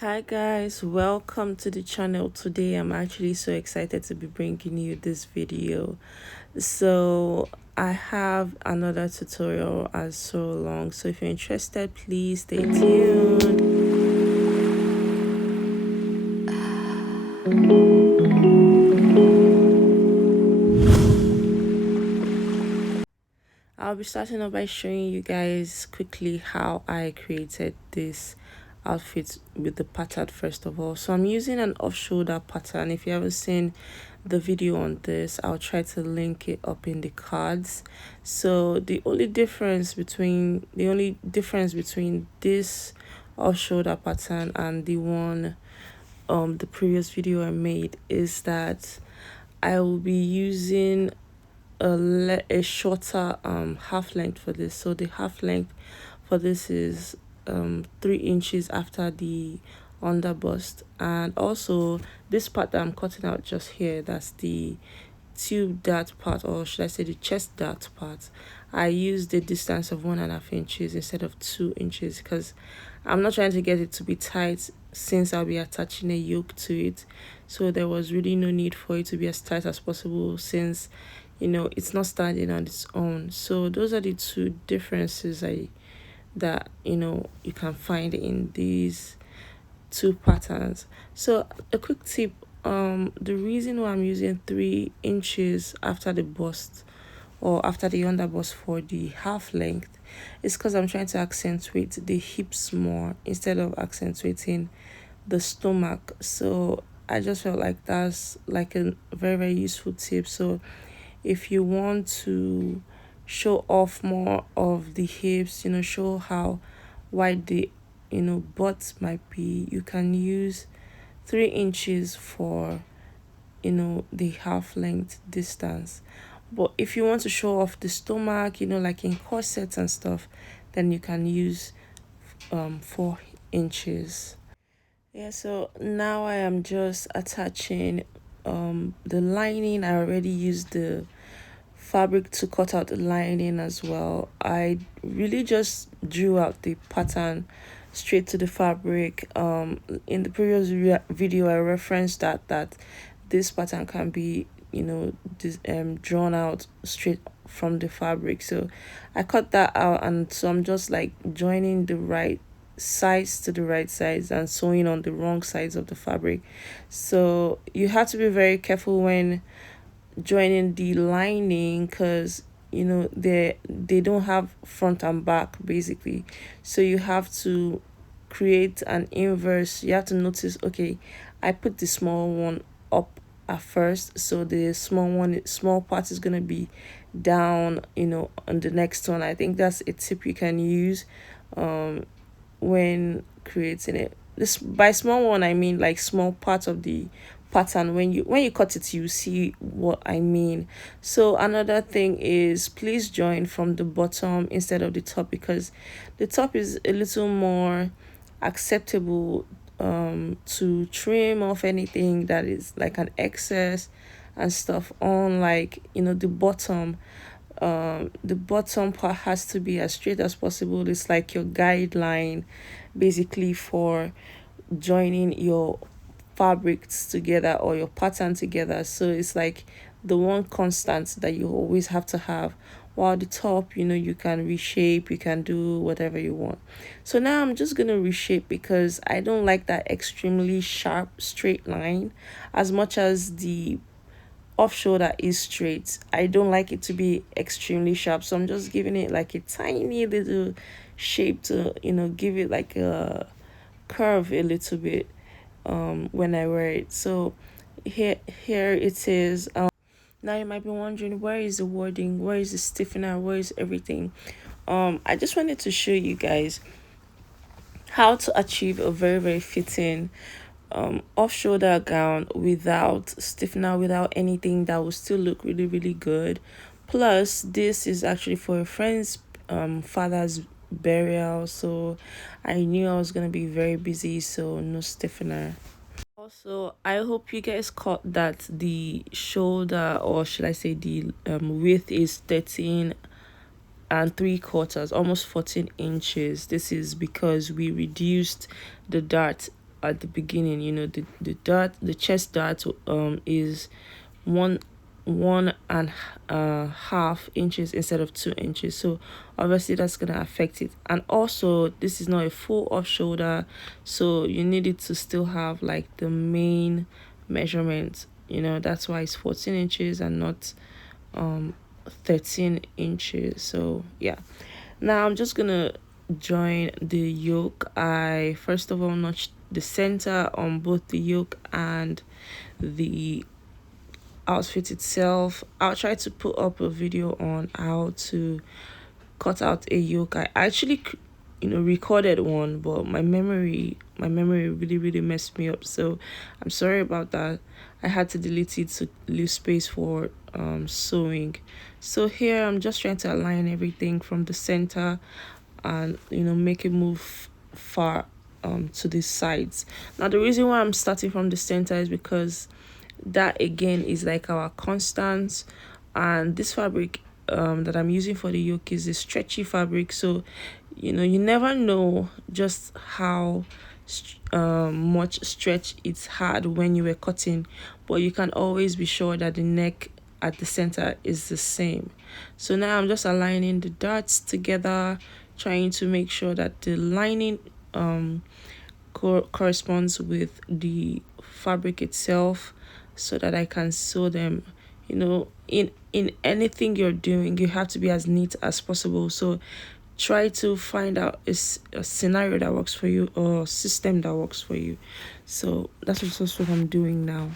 Hi guys, welcome to the channel. Today I'm actually so excited to be bringing you this video. So I have another tutorial as so long, so if you're interested, please stay tuned. I'll be starting off by showing you guys quickly how I created this outfit with the pattern first of all. So I'm using an off-shoulder pattern. If you haven't seen the video on this, I'll try to link it up in the cards. So the only difference between this off-shoulder pattern and the previous video I made is that I will be using a shorter half length for this. So the half length for this is 3 inches after the under bust, and also this part that I'm cutting out just here, that's the tube dart part, or should I say the chest dart part. I used the distance of 1.5 inches instead of 2 inches because I'm not trying to get it to be tight since I'll be attaching a yoke to it. So there was really no need for it to be as tight as possible since it's not standing on its own. So those are the two differences that you can find in these two patterns. So a quick tip, the reason why I'm using 3 inches after the bust or after the under bust for the half length is because I'm trying to accentuate the hips more instead of accentuating the stomach. So I just felt like that's like a very useful tip. So if you want to show off more of the hips, show how wide the butt might be, you can use 3 inches for the half length distance. But if you want to show off the stomach, like in corsets and stuff, then you can use 4 inches. Yeah, so now I am just attaching the lining. I already used the fabric to cut out the lining as well. I really just drew out the pattern straight to the fabric. In the previous video I referenced that this pattern can be drawn out straight from the fabric. So I cut that out, and so I'm just like joining the right sides to the right sides and sewing on the wrong sides of the fabric. So you have to be very careful when joining the lining because they don't have front and back basically. So you have to create an inverse. You have to notice, okay, I put the small one up at first, so the small part is going to be down on the next one. I think that's a tip you can use when creating it. This, by small one I mean like small part of the pattern. When you cut it, you see what I mean. So another thing is, please join from the bottom instead of the top, because the top is a little more acceptable to trim off anything that is like an excess and stuff on, like the bottom part has to be as straight as possible. It's like your guideline basically for joining your fabrics together or your pattern together. So it's like the one constant that you always have to have, while the top, you can reshape, you can do whatever you want. So now I'm just gonna reshape because I don't like that extremely sharp straight line. As much as the off shoulder is straight, I don't like it to be extremely sharp, so I'm just giving it like a tiny little shape to give it like a curve a little bit when I wear it. So here it is. Now you might be wondering, where is the wording, where is the stiffener, where is everything? I just wanted to show you guys how to achieve a very fitting off shoulder gown without stiffener, without anything, that will still look really good. Plus this is actually for a friend's father's burial, so I knew I was gonna be very busy, so no stiffener. Also, I hope you guys caught that the shoulder, or should I say the width, is 13 3/4, almost 14 inches. This is because we reduced the dart at the beginning, you know, the chest dart is one and half inches instead of 2 inches, so obviously that's gonna affect it. And also, this is not a full off shoulder, so you need it to still have like the main measurement, you know. That's why it's 14 inches and not 13 inches. So yeah, now I'm just gonna join the yoke. I first of all notch the center on both the yoke and the outfit itself. I'll try to put up a video on how to cut out a yoke. I actually, you know, recorded one, but my memory really messed me up, so I'm sorry about that. I had to delete it to leave space for sewing. So here I'm just trying to align everything from the center and, you know, make it move far to the sides. Now the reason why I'm starting from the center is because that again is like our constant, and this fabric that I'm using for the yoke is a stretchy fabric, so you know, you never know just how much stretch it's had when you were cutting, but you can always be sure that the neck at the center is the same. So now I'm just aligning the darts together, trying to make sure that the lining corresponds with the fabric itself, so that I can sew them. You know, in anything you're doing, you have to be as neat as possible, so try to find out a scenario that works for you or system that works for you. So that's also what I'm doing now.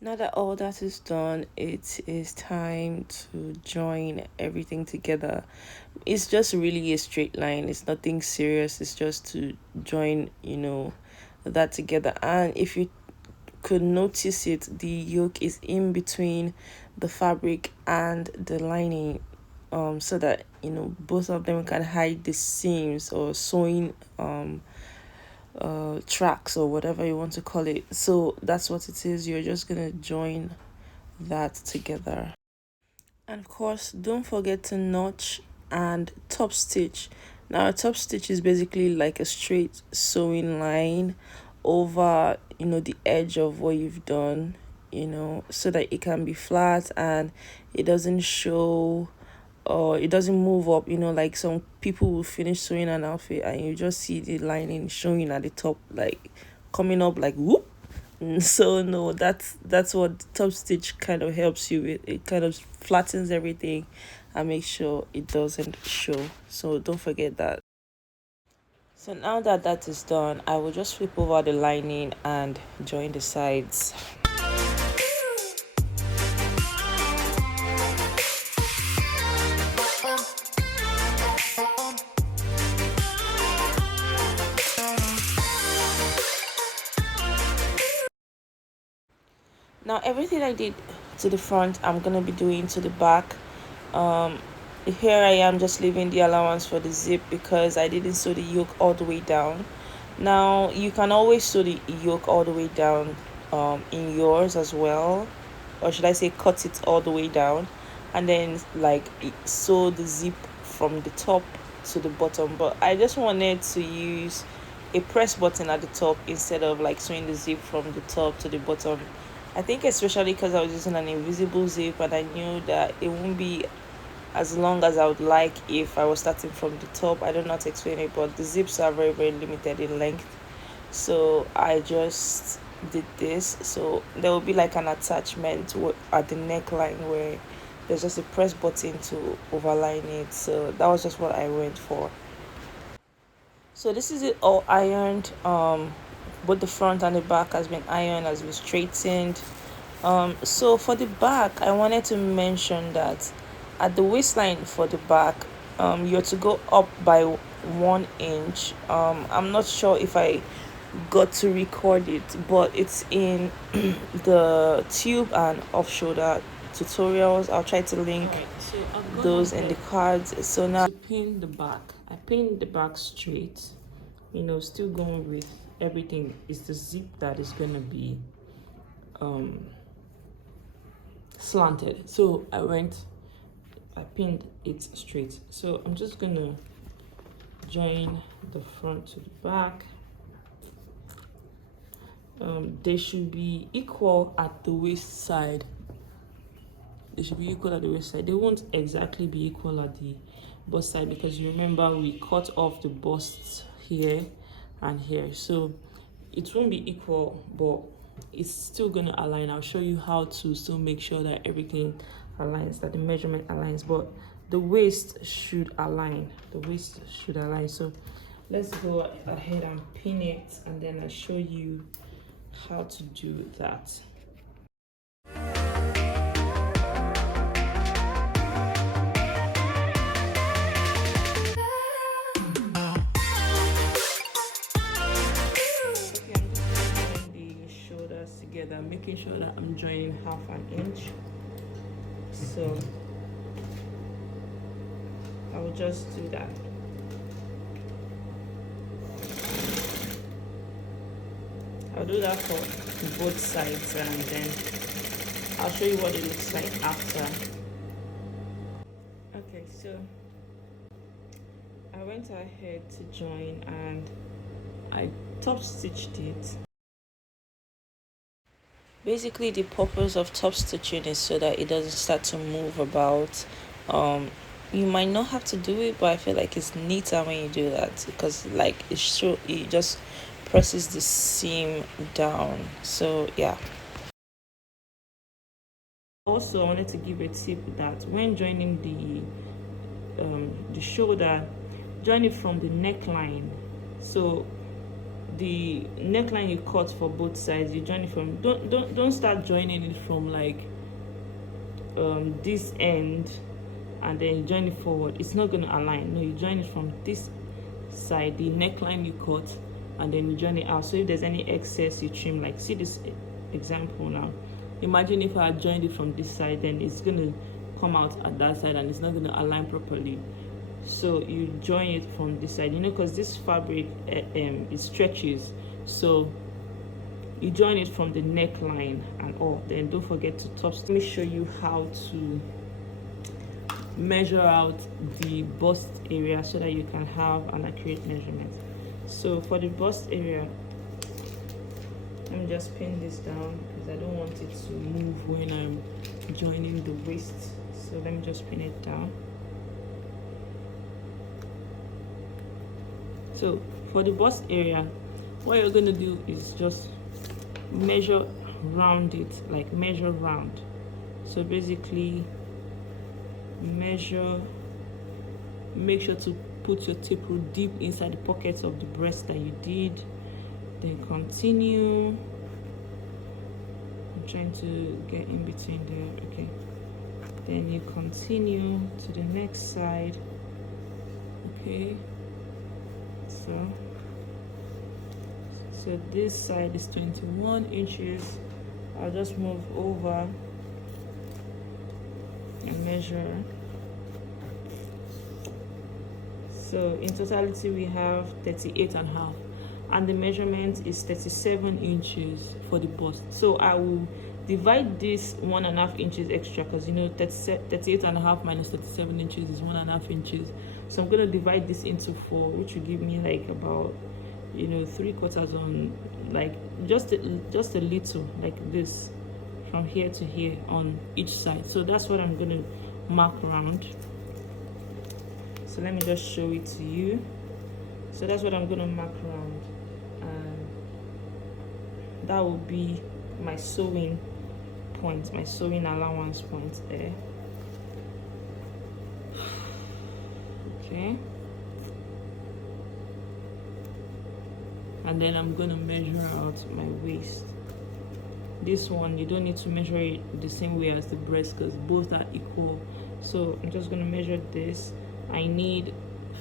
Now that all that is done, it is time to join everything together. It's just really a straight line. It's nothing serious. It's just to join, you know, that together. And if you could notice it, the yoke is in between the fabric and the lining, so that, you know, both of them can hide the seams or sewing tracks or whatever you want to call it. So that's what it is. You're just gonna join that together. And of course, don't forget to notch and top stitch. Now a top stitch is basically like a straight sewing line over, you know, the edge of what you've done, you know, so that it can be flat and it doesn't show or it doesn't move up, you know, like some people will finish sewing an outfit and you just see the lining showing at the top, like coming up like whoop. So no, that's what top stitch kind of helps you with. It kind of flattens everything and makes sure it doesn't show. So don't forget that. So now that that is done, I will just flip over the lining and join the sides. Now everything I did to the front, I'm gonna be doing to the back. um Here I am just leaving the allowance for the zip because I didn't sew the yoke all the way down. Now you can always sew the yoke all the way down in yours as well, or should I say cut it all the way down and then like sew the zip from the top to the bottom. But I just wanted to use a press button at the top instead of like sewing the zip from the top to the bottom. I think especially because I was using an invisible zip and I knew that it won't be as long as I would like if I was starting from the top. I don't know how to explain it, but the zips are very limited in length. So I just did this. So there will be like an attachment at the neckline where there's just a press button to overline it. So that was just what I went for. So this is it all ironed. Both the front and the back has been ironed, has been straightened. So for the back, I wanted to mention that at the waistline for the back, you're to go up by 1 inch. I'm not sure if I got to record it, but it's in the tube and off shoulder tutorials. I'll try to link those in the cards. So now to pin the back, I pinned the back straight, you know, still going with everything. Is the zip that is going to be slanted, so I pinned it straight. So I'm just gonna join the front to the back. they should be equal at the waist side. They should be equal at the waist side. They won't exactly be equal at the bust side, because you remember we cut off the busts here and here, so it won't be equal, but it's still gonna align. I'll show you how to still make sure that everything aligns, that the measurement aligns, but the waist should align. The waist should align. So let's go ahead and pin it, and then I'll show you how to do that. Together, making sure that I'm joining half an inch. So I will just do that. I'll do that for both sides, and then I'll show you what it looks like after. Okay, so I went ahead to join and I top stitched it. Basically, the purpose of top stitching is so that it doesn't start to move about. You might not have to do it, but I feel like it's neater when you do that, because like it just presses the seam down. So yeah. Also, I wanted to give a tip that when joining the shoulder, join it from the neckline. So the neckline you cut for both sides, you join it from, don't start joining it from like this end and then you join it forward. It's not going to align. No, you join it from this side, the neckline you cut, and then you join it out. So if there's any excess, you trim. Like, see this example now. Imagine if I had joined it from this side, then it's going to come out at that side and it's not going to align properly. So you join it from this side, you know, because this fabric it stretches, so you join it from the neckline and all. Then don't forget to top. Let me show you how to measure out the bust area so that you can have an accurate measurement. So for the bust area, let me just pin this down because I don't want it to move when I'm joining the waist. So let me just pin it down. So for the bust area, what you're going to do is just measure round it, like measure round. So basically measure, make sure to put your tape rule deep inside the pockets of the breast that you did, then continue. I'm trying to get in between there. Okay, then you continue to the next side. Okay, so this side is 21 inches. I'll just move over and measure. So in totality we have 38.5, and the measurement is 37 inches for the bust. So I will divide this 1.5 inches extra, because you know 38.5 minus 37 inches is 1.5 inches. So I'm going to divide this into 4, which will give me like about, you know, 3/4 on, like just a little, like this, from here to here on each side. So that's what I'm going to mark around. So let me just show it to you. So that's what I'm going to mark around, and that will be my sewing point, my sewing allowance point there. Okay, and then I'm going to measure out my waist. This one, you don't need to measure it the same way as the breast because both are equal. So I'm just going to measure this. I need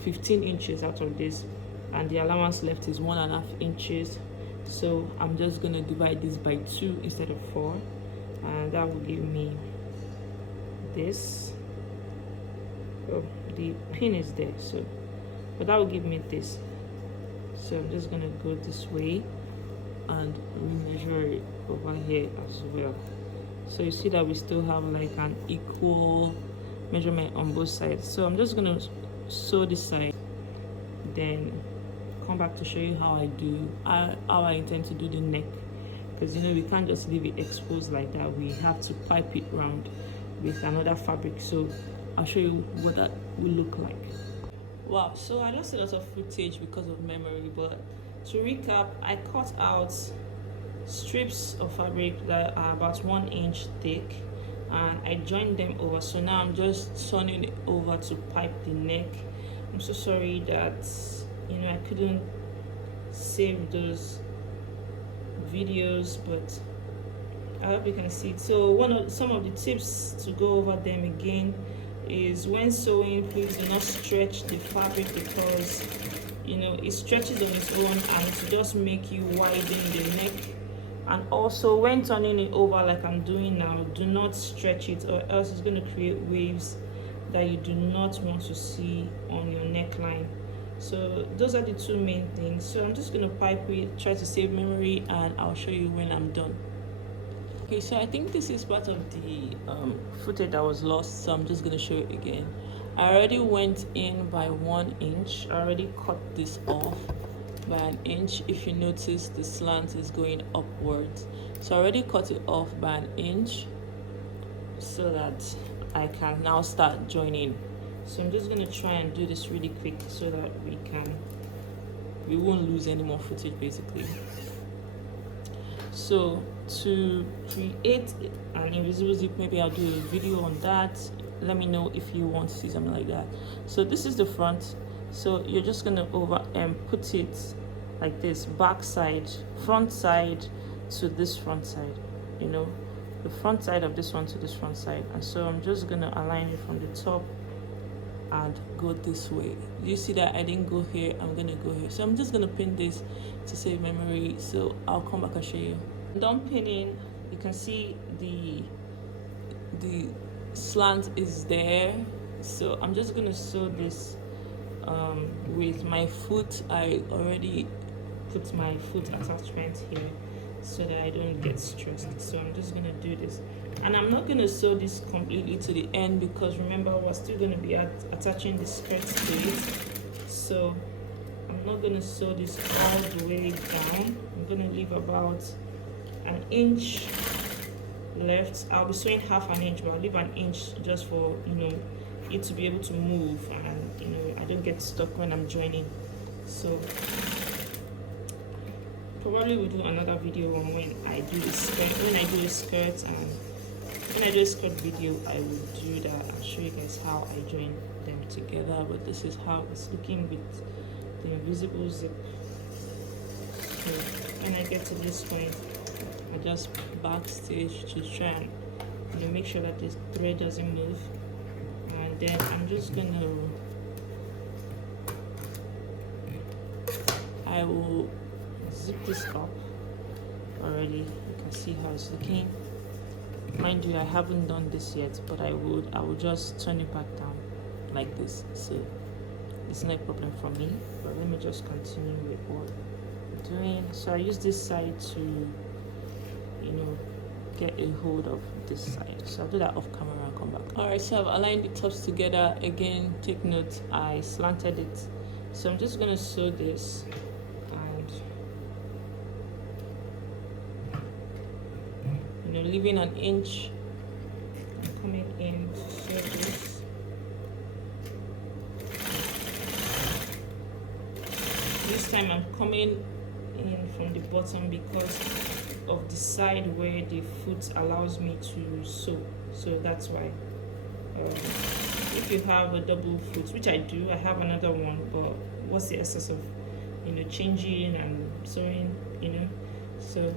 15 inches out of this, and the allowance left is 1.5 inches. So I'm just going to divide this by 2 instead of 4, and that will give me this. Oh, the pin is there, so but that will give me this. So I'm just going to go this way and measure it over here as well. So you see that we still have like an equal measurement on both sides. So I'm just going to sew this side, then come back to show you how I intend to do the neck. because you know we can't just leave it exposed like that. We have to pipe it round with another fabric. So I'll show you what that will look like. Wow, so I lost a lot of footage because of memory, but to recap, I cut out strips of fabric that are about 1 inch thick, and I joined them over. So now I'm just turning it over to pipe the neck. I'm so sorry that I couldn't save those videos, but I hope you can see it. So some of the tips to go over them again is, when sewing, please do not stretch the fabric, because it stretches on its own and it will just make you widen the neck. And also, when turning it over like I'm doing now, do not stretch it, or else it's going to create waves that you do not want to see on your neckline. So those are the two main things. So I'm just going to pipe it, try to save memory, and I'll show you when I'm done. Okay, so I think this is part of the footage that was lost, so I'm just going to show it again. I already went in by 1 inch. I already cut this off by 1 inch. If you notice, the slant is going upwards, so I already cut it off by 1 inch so that I can now start joining. So I'm just going to try and do this really quick so that we won't lose any more footage basically. So to create an invisible zip, maybe I'll do a video on that. Let me know if you want to see something like that. So this is the front. So you're just gonna put it like this, back side, front side to this front side, the front side of this one to this front side. And so I'm just gonna align it from the top and go this way. You see that I didn't go here, I'm gonna go here. So I'm just gonna pin this to save memory, so I'll come back and show you. I'm done pinning. You can see the slant is there. So I'm just gonna sew this with my foot. I already put my foot attachment here so that I don't get stressed. So I'm just gonna do this, and I'm not gonna sew this completely to the end, because remember, we're still gonna be attaching the skirt to it. So I'm not gonna sew this all the way down. I'm gonna leave about 1 inch left. I'll be sewing half an inch, but I'll leave 1 inch just for it to be able to move, and I don't get stuck when I'm joining. So probably we'll do another video on when I do the skirt. When I do a skirt video, I will do that and show you guys how I join them together. But this is how it's looking with the invisible zip. So when I get to this point, I just backstage to try and make sure that this thread doesn't move, and then I'm just I will zip this up already. You can see how it's looking. Mind you, I haven't done this yet, but I will just turn it back down like this, so it's not a problem for me. But let me just continue with what I'm doing. So I use this side to get a hold of this side. So I'll do that off camera and come back. Alright, so I've aligned the tops together. Again, take note, I slanted it. So I'm just gonna sew this, and leaving 1 inch. I'm coming in to sew this. This time I'm coming in from the bottom because of the side where the foot allows me to sew. So that's why. If you have a double foot, which I do, I have another one, but what's the essence of changing and sewing, so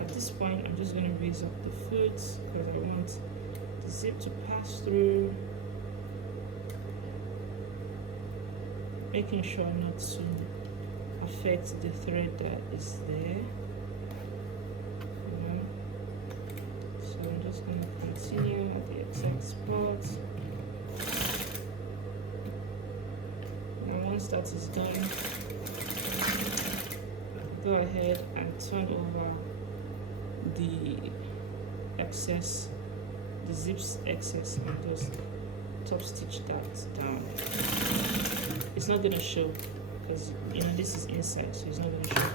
at this point I'm just going to raise up the foot because I want the zip to pass through, making sure not to affect the thread that is there. So I'm just going to continue at the exact spot. And once that is done, go ahead and turn over the excess, the zips excess, and just top stitch that down. It's not going to show because this is inside, so it's not going to show.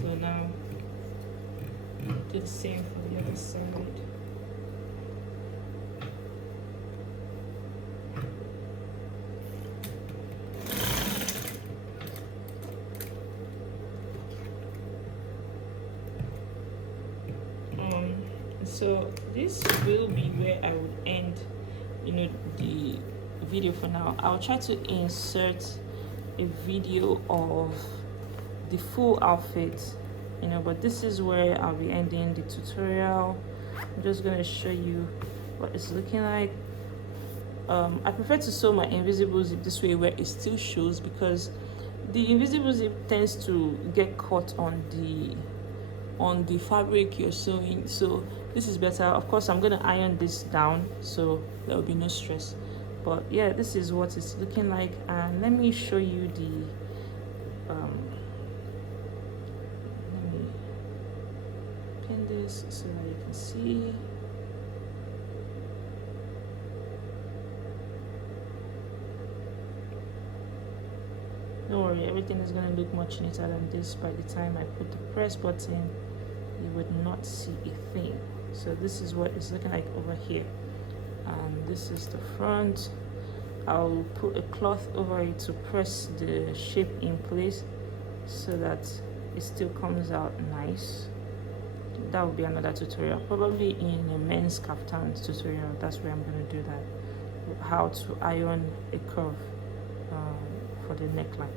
So now do the same for the other side. So this will be where I would end, the video for now. I'll try to insert a video of the full outfit, but this is where I'll be ending the tutorial. I'm just going to show you what it's looking like. I prefer to sew my invisible zip this way where it still shows, because the invisible zip tends to get caught on the fabric you're sewing. So this is better. Of course, I'm going to iron this down, so there will be no stress. But yeah, this is what it's looking like. And let me show you the let me pin this so that you can see. Don't worry, everything is going to look much neater than this. By the time I put the press button, you would not see a thing. So this is what it's looking like over here, and this is the front. I'll put a cloth over it to press the shape in place so that it still comes out nice. That will be another tutorial, probably in a men's kaftan tutorial. That's where I'm going to do that, how to iron a curve for the neckline.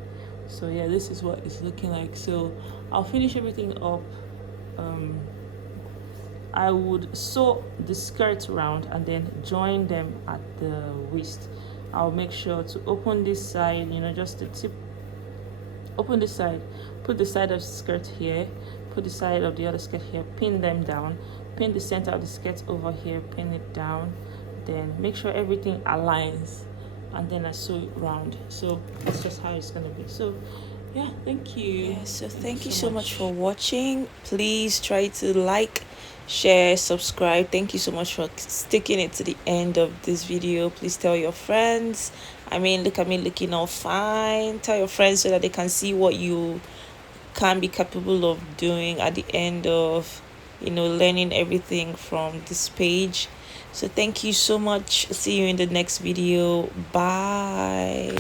So yeah, this is what it's looking like. So I'll finish everything up. I would sew the skirt round and then join them at the waist. I'll make sure to open this side, just the tip, open this side, put the side of the skirt here, put the side of the other skirt here, pin them down, pin the center of the skirt over here, pin it down, then make sure everything aligns, and then I sew it round. So that's just how it's gonna be. So yeah, thank you. Yeah, so thank you so much for watching. Please try to like, share, subscribe. Thank you so much for sticking it to the end of this video. Please tell your friends. I mean, look at me looking all fine. Tell your friends so that they can see what you can be capable of doing at the end of learning everything from this page. So thank you so much. See you in the next video. Bye.